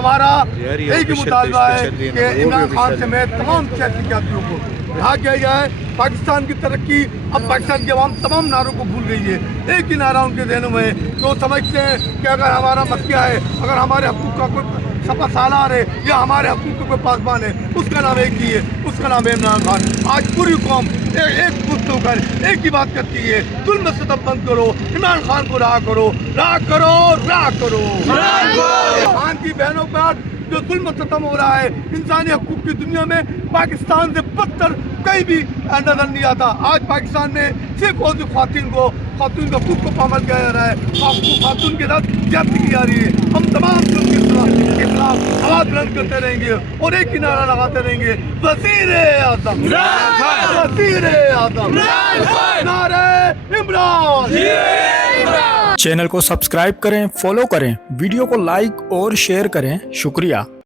हमारा एक ही मुतालबा है कि इमरान खान समेत तमाम सियासी क़यादियों को रहा किया जाए। पाकिस्तान की तरक्की अब पाकिस्तान की आवाम तमाम नारों को भूल गई है। एक ही नारा उनके ज़हनों में है कि वो समझते हैं कि अगर हमारा मसला है, अगर हमारे हकूक़ का कोई सपा सालार है या हमारे हकूक़ का कोई पासबान है, उसका नाम एक ही है, उसका नाम है इमरान खान। आज पूरी कौम एक पुष्ट होकर एक ही बात करती है, जुल्म सितम बंद करो, इमरान खान को रहा करो, रहा करो, रहा करो। खान की बहनों पर जो जुल्म सितम हो रहा है इंसानी हकूक़ की दुनिया में, पाकिस्तान से बदतर कहीं भी नजर नहीं आता। आज पाकिस्तान में सिर्फ और सिर्फ खातून का खुद को पामल किया जा रहा है, खातून के साथ ज्यादती की जा रही है। हम तमाम जुल्म के खिलाफ आवाज बुलंद करते रहेंगे और एक ही नारा लगाते रहेंगे, वज़ीर आज़म, वज़ीर आज़म, नारे इमरान। चैनल को सब्सक्राइब करें, फॉलो करें, वीडियो को लाइक और शेयर करें। शुक्रिया।